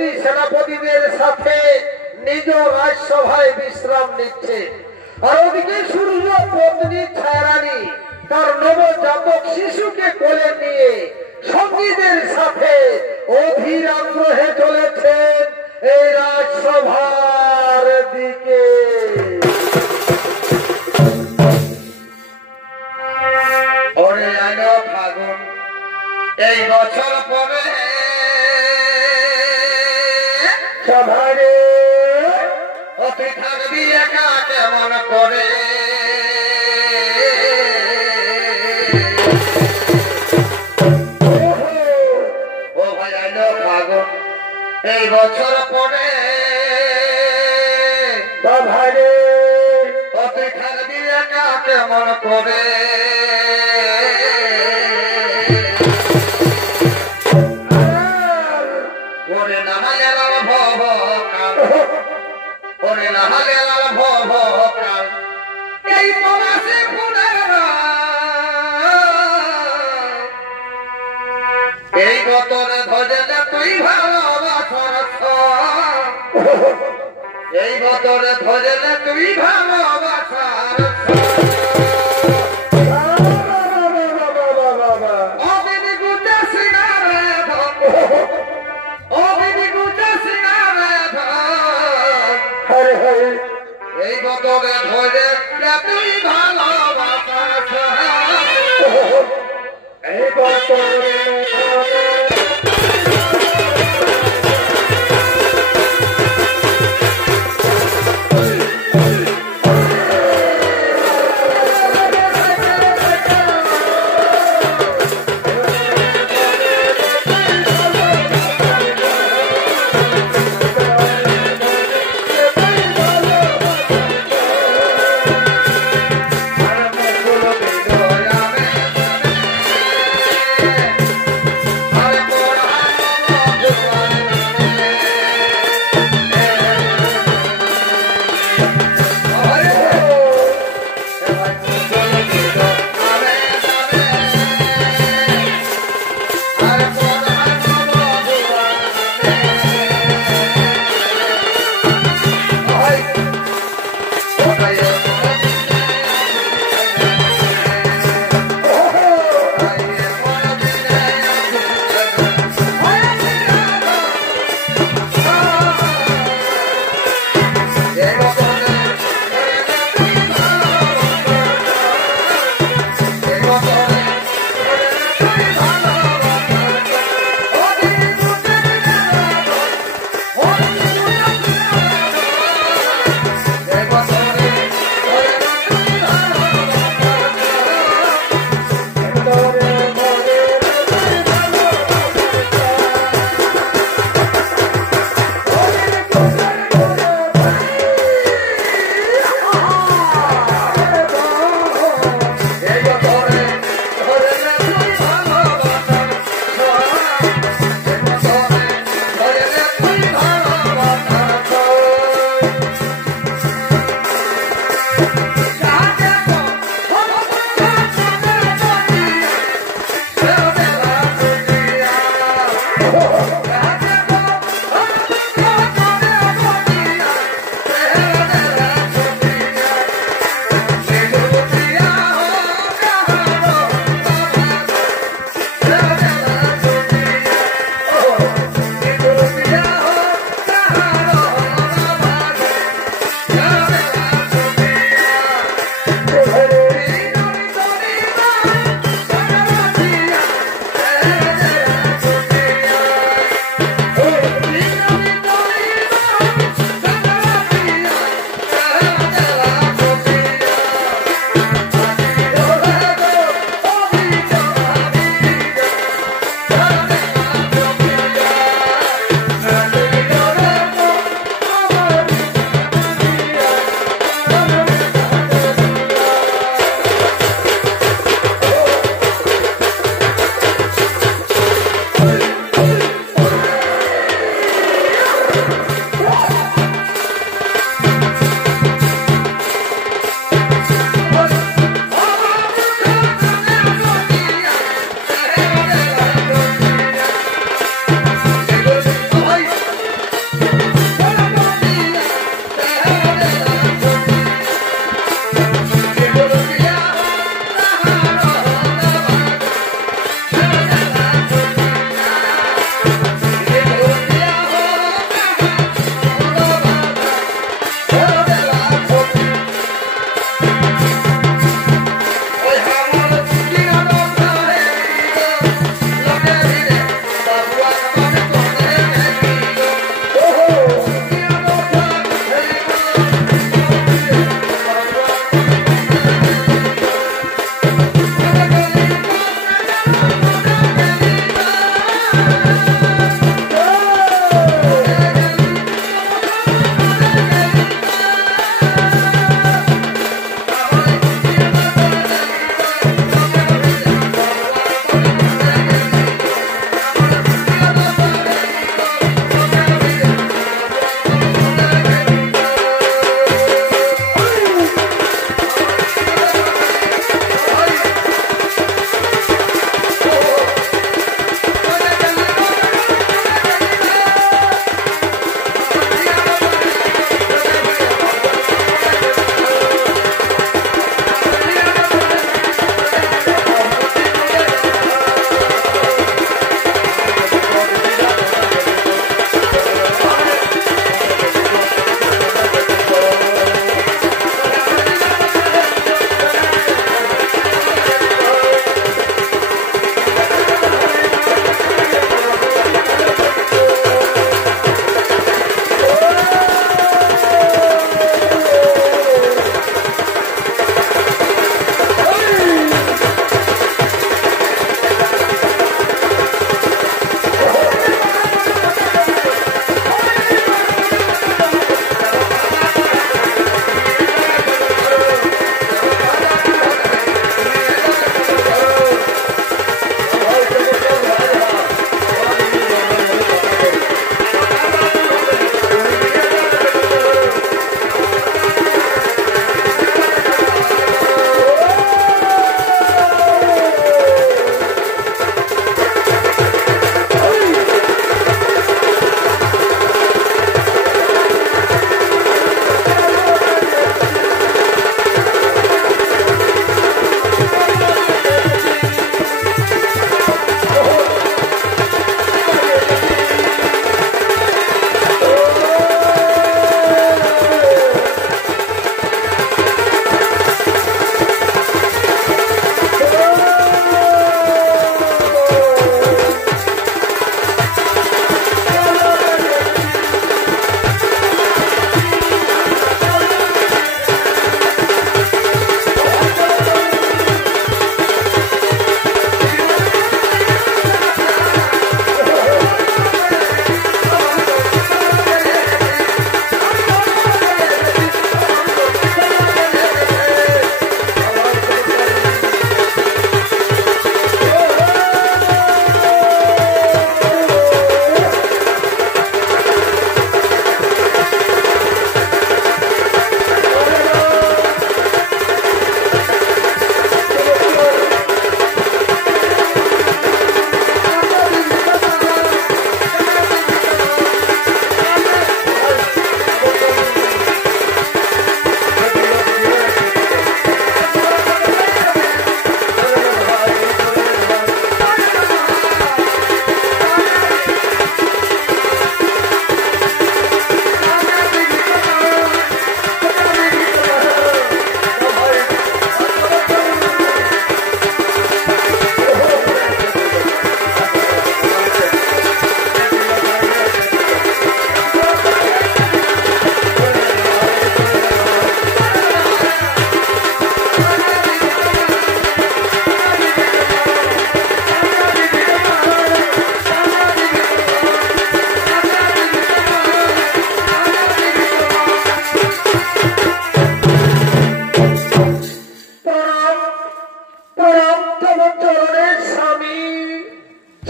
মন্ত্রী সেনাপতিদের সাথে নিজ রাজসভায় বিশ্রাম নিচ্ছে। আর ওদিকে সূর্য পত্নী ছায়ারানী তার নবজাতক শিশুকে কোলে নিয়ে সঙ্গীদের সাথে অধীর আগ্রহে চলেছেন এই রাজসভার দিকে। ওরে আলো ফাগুন এই বছর পরে সভারে অতি থাকবি একা কেমন করে। ও ভাই আলো ফাগুন এই বছর পরে সভারে অতি থাকবি একা কেমন করে। এই গতরে ধরলে তুই ভালোবাসার, এই গতরে ধরলে তুই ভালোবাসার এই গতরে ধরে তুই ভালোবাসার এই গতরে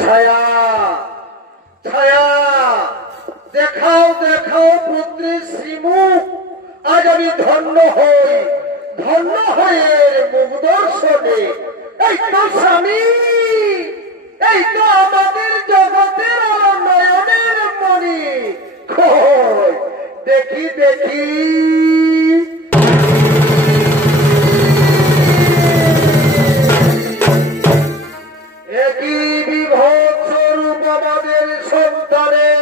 ছায়া ছায়া দেখাও দেখাও পুত্রের শ্রীমুখ, আজ আমি ধন্য হয়ে মুখ দর্শনে। এই তো স্বামী, এই তো আমাদের জগতের নয়নের মণি। দেখি দেখি একই বিভৎস রূপ আমাদের সন্তানে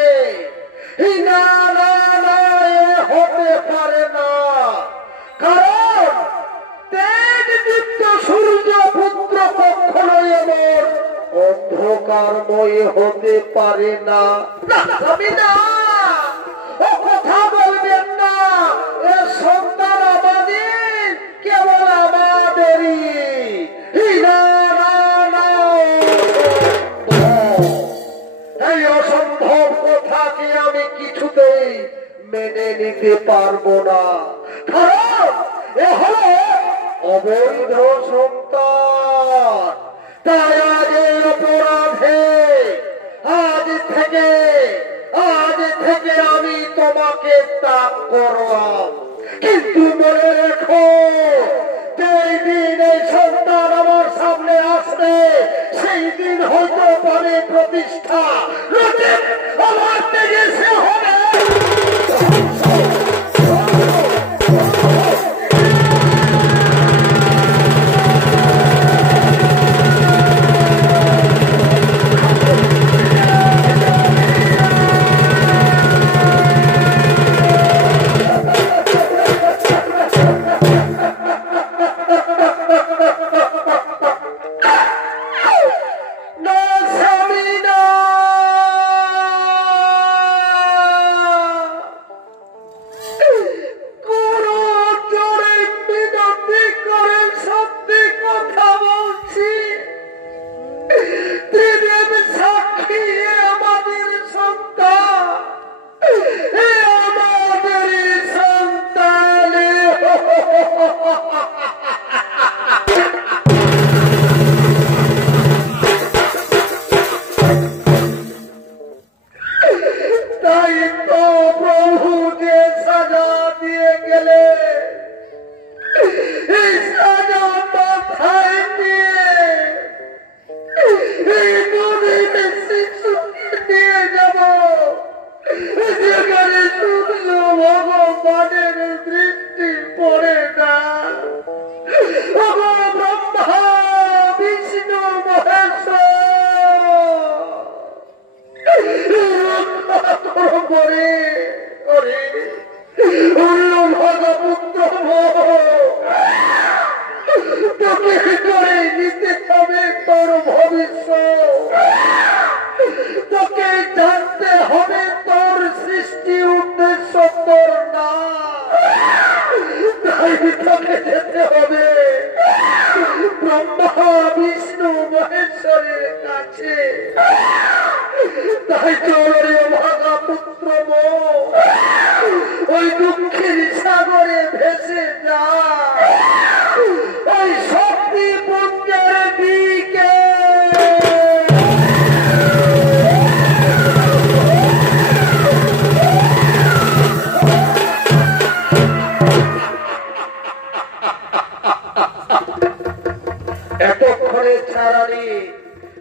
হতে পারে না, কারণ তেজদীপ্ত সূর্য পুত্র কখনোই এমন অন্ধকারময় হতে পারে না। ও কথা বলবেন না, এ সন্তান আমাদের, কেবল আমাদেরই। এই অসম্ভব কথাকে আমি কিছুতেই মেনে নিতে পারবো না, কারণ এ হলো অবৈধ সন্তান। তাই আজ এই অপরাধে আজ থেকে আমি তোমাকে ত্যাগ করলাম। কিন্তু মনে রেখো, যেই দিন এই সন্তান আমার সামনে আসবে, সেই দিন হয়তো পারে প্রতিষ্ঠা, আমার থেকে সে হবে।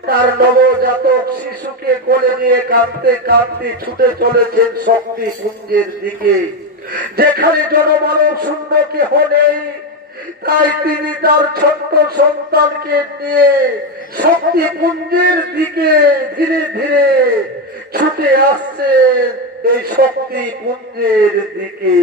তার নবজাতক শিশুকে কোলে নিয়ে কাঁদতে কাঁদতে ছুটে চলেছেন শক্তি পুঞ্জের দিকে, যেখানে জনমানব শূন্য কেহ নেই। তাই তিনি তার ছোট্ট সন্তানকে নিয়ে শক্তি পুঞ্জের দিকে ধীরে ধীরে ছুটে আসছেন, এই শক্তি পুঞ্জের দিকে।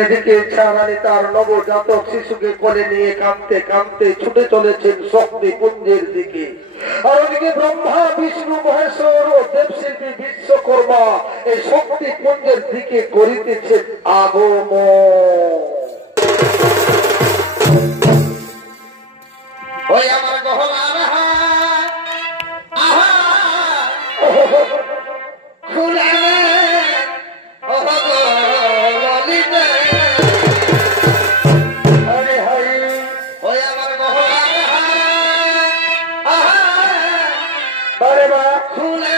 এদিকে ছাড়ালি তার নবজাতক শিশুকে কোলে নিয়ে কাঁদতে কাঁদতে ছুটে চলেছেন শক্তি পুঞ্জের দিকে। আর ওদিকে ব্রহ্মা বিষ্ণু মহেশ্বর ও দেবশিল্পী বিশ্বকর্মা এই শক্তি পুঞ্জের দিকে করিতেছেন আগমন। গহনার আহা খুলে ললিতে ওই আমার গহনার আহা খুলে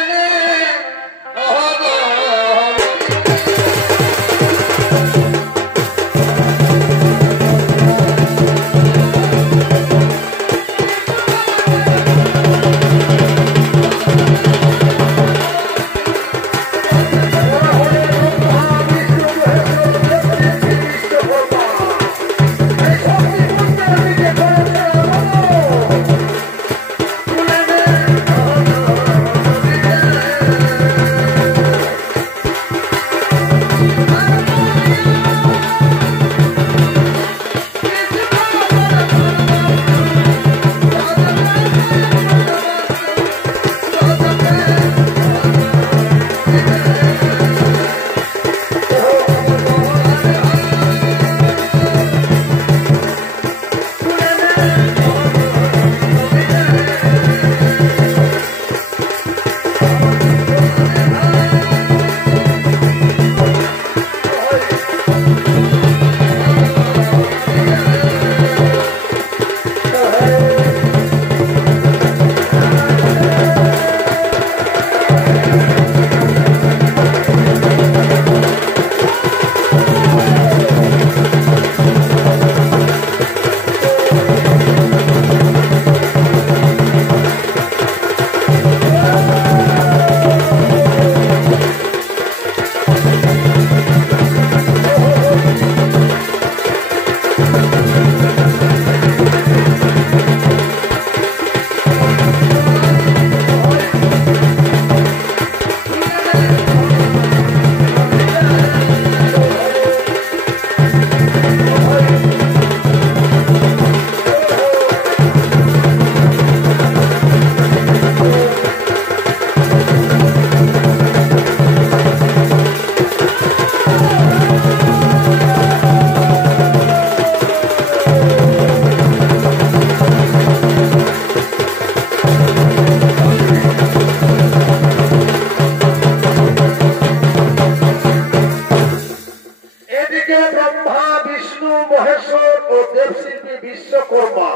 বিশ্বকর্মা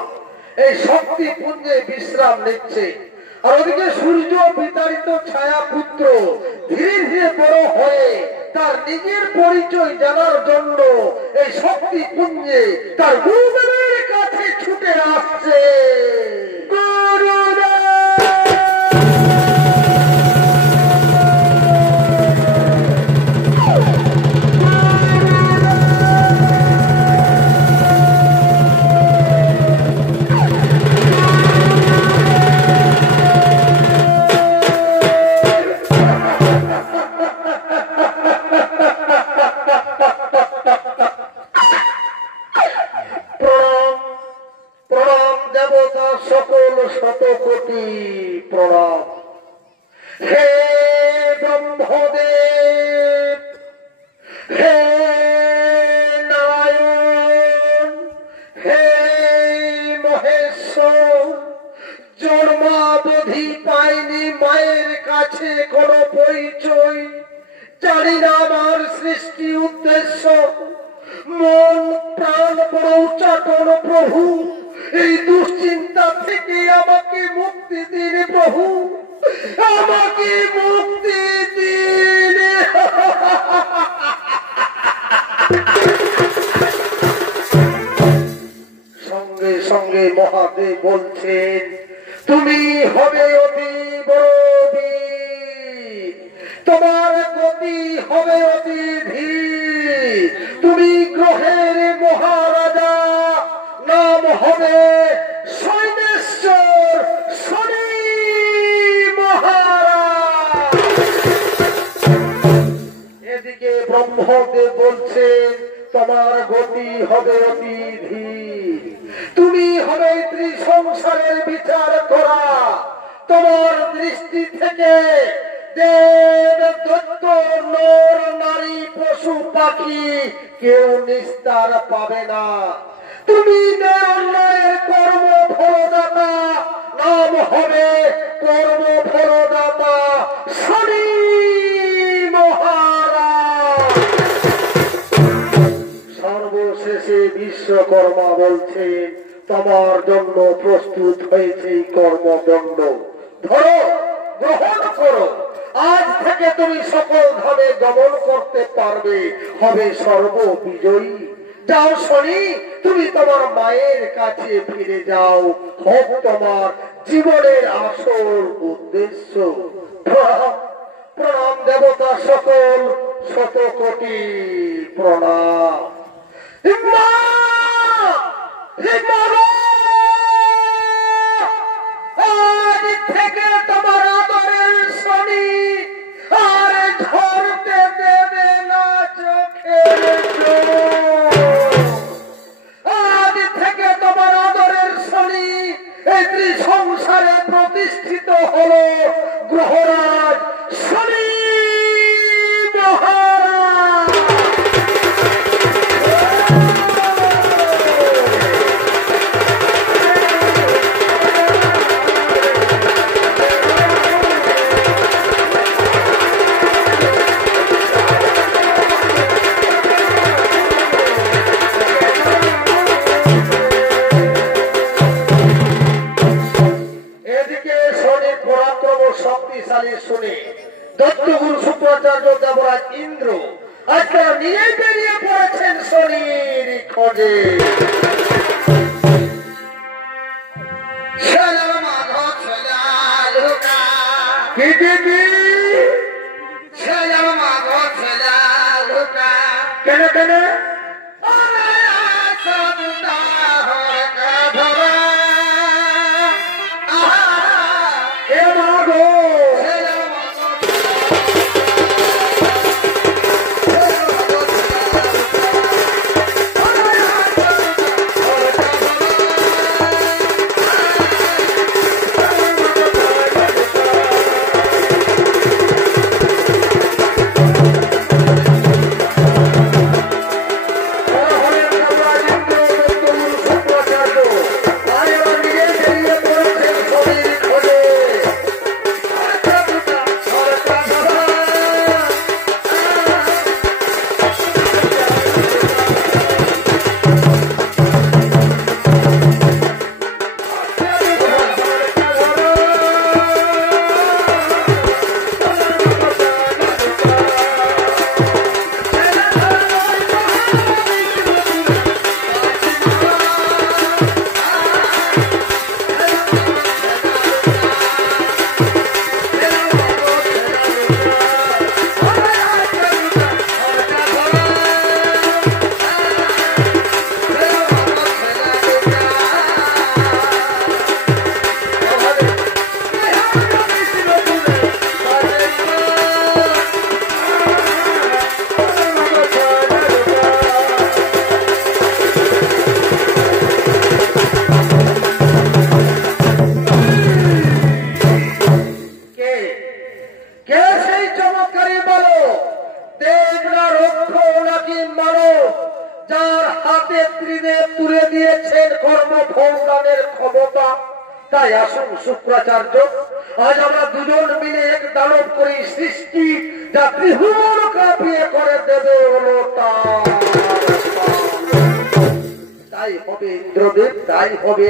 এই শক্তি পুঞ্জে বিশ্রাম নিচ্ছে, আর ওদিকে সূর্য বিতাড়িত ছায়া পুত্র ধীরে ধীরে বড় হয়ে তার নিজের পরিচয় জানার জন্য এই শক্তি পুঞ্জে তার গুরুদেবের কাছে ছুটে আসছে। সকল শতকোটি প্রণাম। হে ব্রহ্মদেব, হে নারায়ণ, হে মহেশ্বর, জন্মাবধি পাইনি মায়ের কাছে কোনো পরিচয়, জানি না আমার সৃষ্টি উদ্দেশ্য, মন প্রাণ পৌঁছাটন প্রভু, এই দুশ্চিন্তা থেকে আমাকে মুক্তি দিন প্রভু, আমাকে মুক্তি দিন। সঙ্গে সঙ্গে মহাদেব বলছেন, তুমি হবে অতি বড় বীর, তোমার গতি হবে অতি ধীর, তুমি গ্রহের মহারাজা, নাম হবে সৈন্যেশ্বর শনি মহারাজ। এদিকে ব্রহ্মদেব বলছেন, তোমার গতি হবে অতি ধীর, তুমি হবে ত্রিসংসারের বিচার করা, তোমার দৃষ্টি থেকে দেব দত্ত নর নারী পশু পাখি কেউ নিস্তার পাবে না, তুমি অন্যায়ের কর্ম ফলদাতা, নাম হবে কর্মফলদাতা শনি মহারাজ। সর্বশেষে বিশ্বকর্মা বলছেন, তোমার জন্য প্রস্তুত হয়েছে এই কর্মদণ্ড, ধরো, গ্রহণ করো। আজ থেকে তুমি সকল ধামে গমন করতে পারবে, হবে সর্ববিজয়ী। যাও শনি, তুমি তোমার মায়ের কাছে ফিরে যাও, হোক তোমার জীবনের আসল উদ্দেশ্য। প্রণাম প্রণাম দেবতা সকল, শত কোটি প্রণাম। আজ থেকে তোমার আদরের শনি আর ধরতে দেবে না চোখের জল। আজ থেকে তোমার আদরের শনি এই সংসারে প্রতিষ্ঠিত হলো গ্রহরাজ শনি মহারাজ। শক্তিশালী শুনে দত্তগুরু শুক্রাচার্য দেবরাজ ইন্দ্র আজকে নিয়ে বেরিয়ে পড়েছেন শনির খোঁজে। কেন কেন তাই আসুন শুক্রাচার্য, আজ আমরা দুজন মিলে এক দানব করি সৃষ্টি, যা ত্রিভুবন কাঁপিয়ে করে দেবে তাই হবে ইন্দ্রদেব, তাই হবে।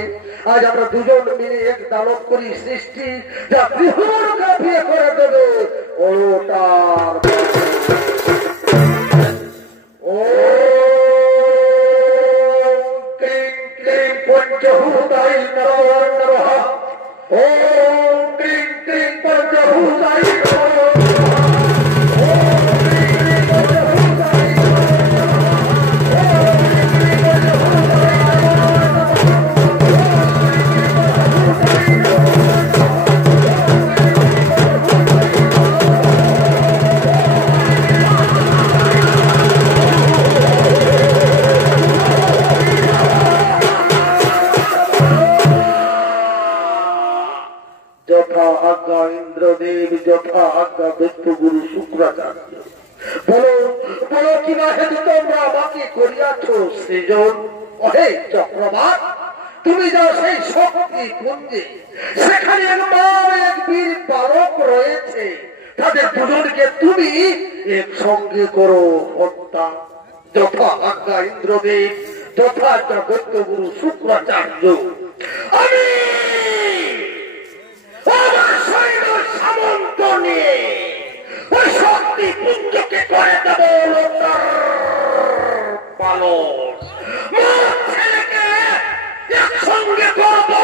আজ আমরা দুজন মিলে এক দানব করি সৃষ্টি, যা ত্রিভুবন কাঁপিয়ে করে দেবে ওটার। ও ক্লিং ক্লিং পঞ্চভূতাই নমঃ নমঃ। ওম ক্লিং ক্লিং পঞ্চভূতাই নমঃ। যথা আজ্ঞা ইন্দ্রদেব, যথা আজ্ঞা দত্তগুরু শুক্রাচার্য। বলো বলো কিনা হেতু তোমরা আমাকে করিয়াছ সৃজন। অহে চক্রবাক, তুমি যাও সেই শক্তি কুঞ্জে, সেখানে এক বীর বালক রয়েছে, তাদের দুজনকে তুমি একসঙ্গে করো হত্যা। যথা আজ্ঞা ইন্দ্রদেব, যথা জগৎগুরু শুক্রাচার্য। আমি আমার সৈন্য সামন্ত নিয়ে ওই শক্তি পুঞ্জকে করে দেব পালন। মোর ছেলেকে একসঙ্গে করবো।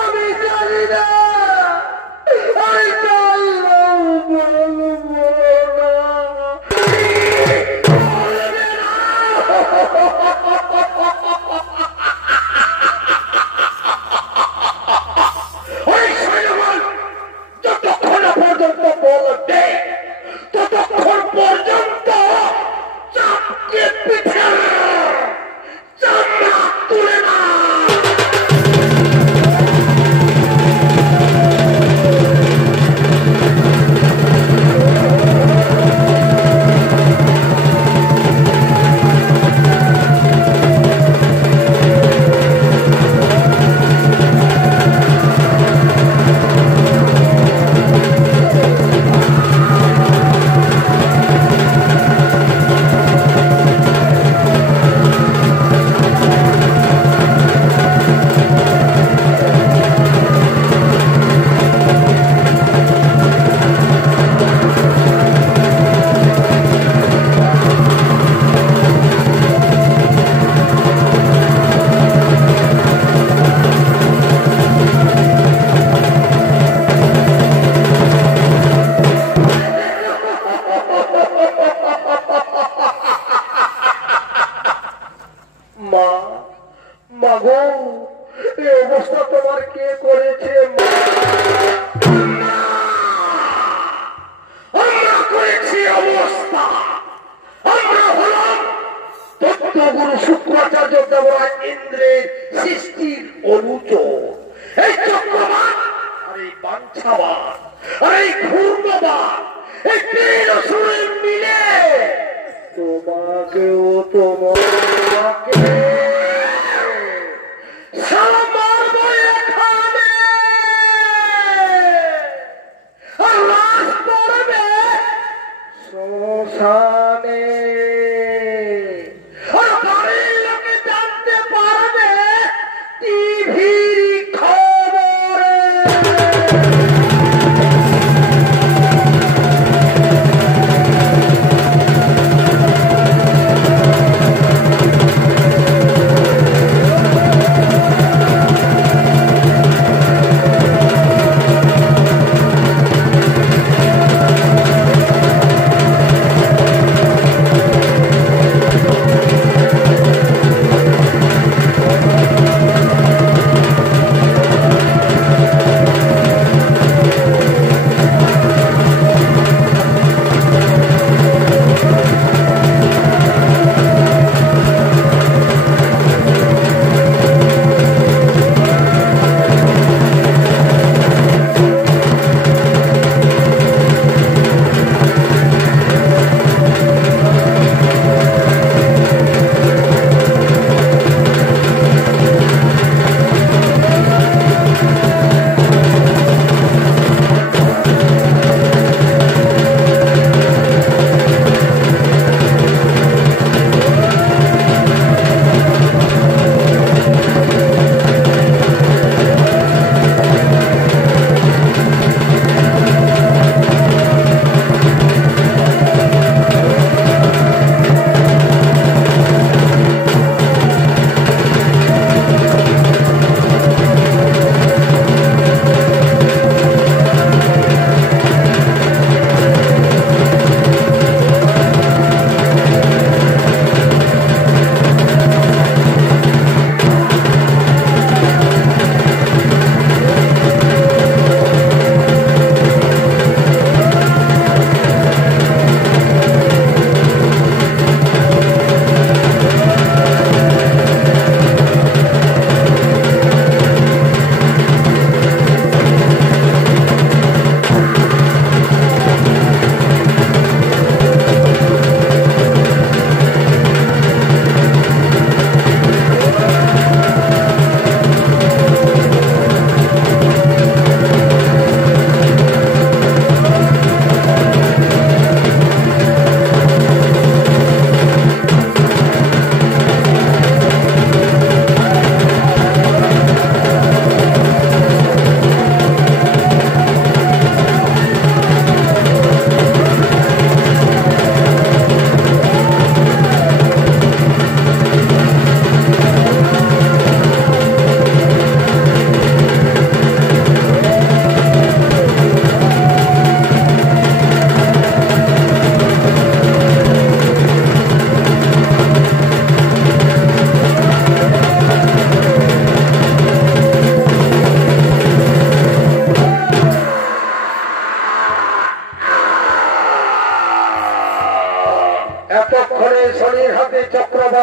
আমি জানি না, আমি বলবো না। ওই সৈন্যগণ যতক্ষণ পর্যন্ত বলবে ততক্ষণ পর্যন্ত চাপকে পিঠে চামড়া তুলে না। মা, মাগো, এই অবস্থা তোমার কে করেছে? আমরা করেছি অবস্থা। আমরা হলাম তত্ত্বগুরু শুক্রাচার্য দেবরায় ইন্দ্রের সৃষ্টির অনুজ। এই চক্রবাদ আর এই বাঞ্ছাবাদ আর এই ঘূর্ণবাদ, এই তিন অসুরের মিলে তোমাকেও তোমাকে সারা মারবো এখানে। আর লাশ পড়বে শ্মশানে। আর বাড়ির লোকে জানতে পারবে টিভির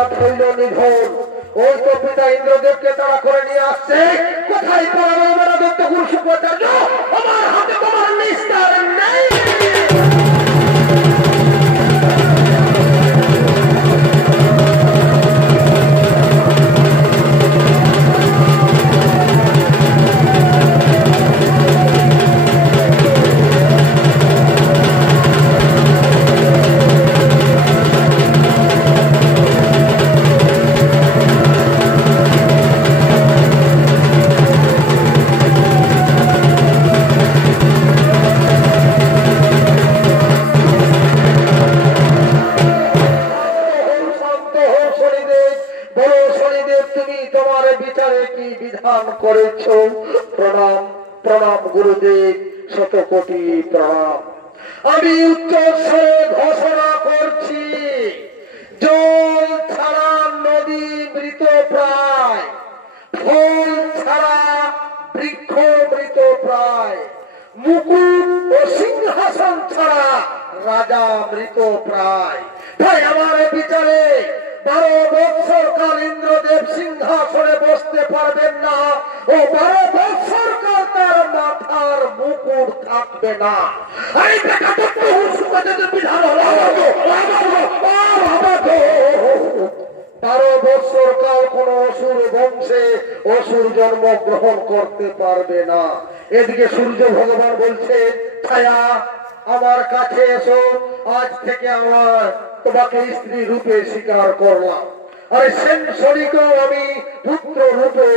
রাত হইল নিধন। ওই তো পিতা ইন্দ্রদেবকে তারা করে নিয়ে আসছে। কোথায় পরমাত্মা দত্ত গুরু শুক্রাচার্য? আমার হাতে তোমার নিস্তার নেই। করেছ প্রণাম প্রণাম গুরুদেব, শত কোটি প্রণাম। আমি উচ্চস্বরে ঘোষণা করছি, জল ছাড়া নদী মৃত প্রায়, ফল ছাড়া বৃক্ষ মৃত প্রায়, মুকুট ও সিংহাসন ছাড়া রাজা মৃত প্রায়। তাই আমার বিচারে 12 বৎসর কাল ইন্দ্রদেব সিংহাসনে বসতে পারবেন না ও 12 বৎসর কাল তার মাথার মুকুট থাকবে না। এই বিধান 12 বৎসর কাল কোন অসুর বংশে অসুর জন্ম গ্রহণ করতে পারবে না। এদিকে সূর্য ভগবান বলছে, ছায়া আমার কাছে এসো, আজ থেকে আমার তোমাকে স্ত্রী রূপে স্বীকার করলাম, আর সেন শরীকেও আমি পুত্র রূপে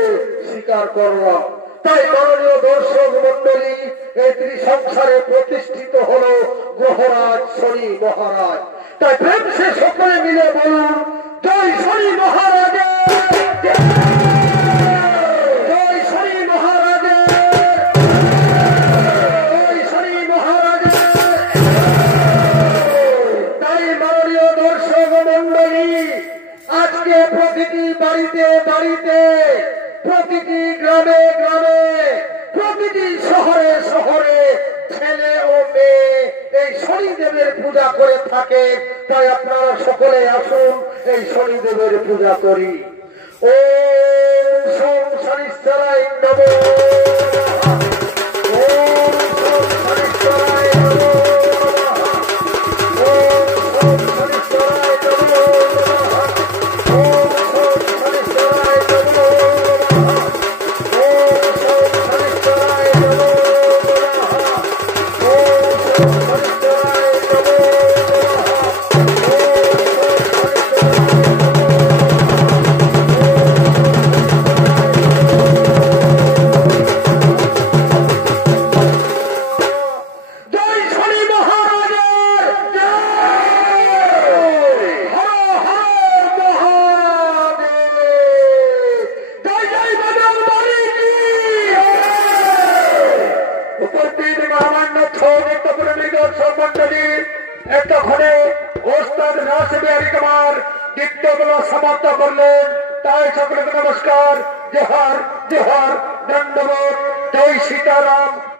স্বীকার করলাম। তাই মাননীয় দর্শক মন্ডলী, এই ত্রিসংসারে প্রতিষ্ঠিত হলো গ্রহরাজ শনি মহারাজ। তাই প্রেম সে সকলে মিলে বলুন, জয় শনি মহারাজের জয়, শনি মহারাজের জয়, শনি মহারাজের। তাই মাননীয় দর্শক মন্ডলী, আজকে প্রতিটি বাড়িতে বাড়িতে, প্রতিটি গ্রামে গ্রামে, প্রতিটি শহরে শহরে ছেলে ও মেয়ে এই শনিদেবের পূজা করে থাকে। তাই আপনারা সকলে আসুন, এই শনিদেবের পূজা করি। ওম শং শনিশ্চরায় নমঃ, ওম শং শনিশ্চরায় নমঃ, ওম শং শনিশ্চরায় নমঃ, ওম শং শনিশ্চরায় নমঃ, ওম শং শনিশ্চরায় নমঃ, ওম শং শনিশ্চরায় নমঃ। জয় শনি মহারাজের জয়, হর হর মহাদেব, জয় জয় বজরংবলী কি উপস্থিত মহামান্য ছৌনিত্যপ্রেমী দর্শক মন্ডলী, এতক্ষণে ওস্তাদ রাসবিহারী কুমার গীতগুলো সমাপ্ত করলেন। তাই সকলকে নমস্কার, জোহার জোহার, দণ্ডবোধ, জয় সীতারাম।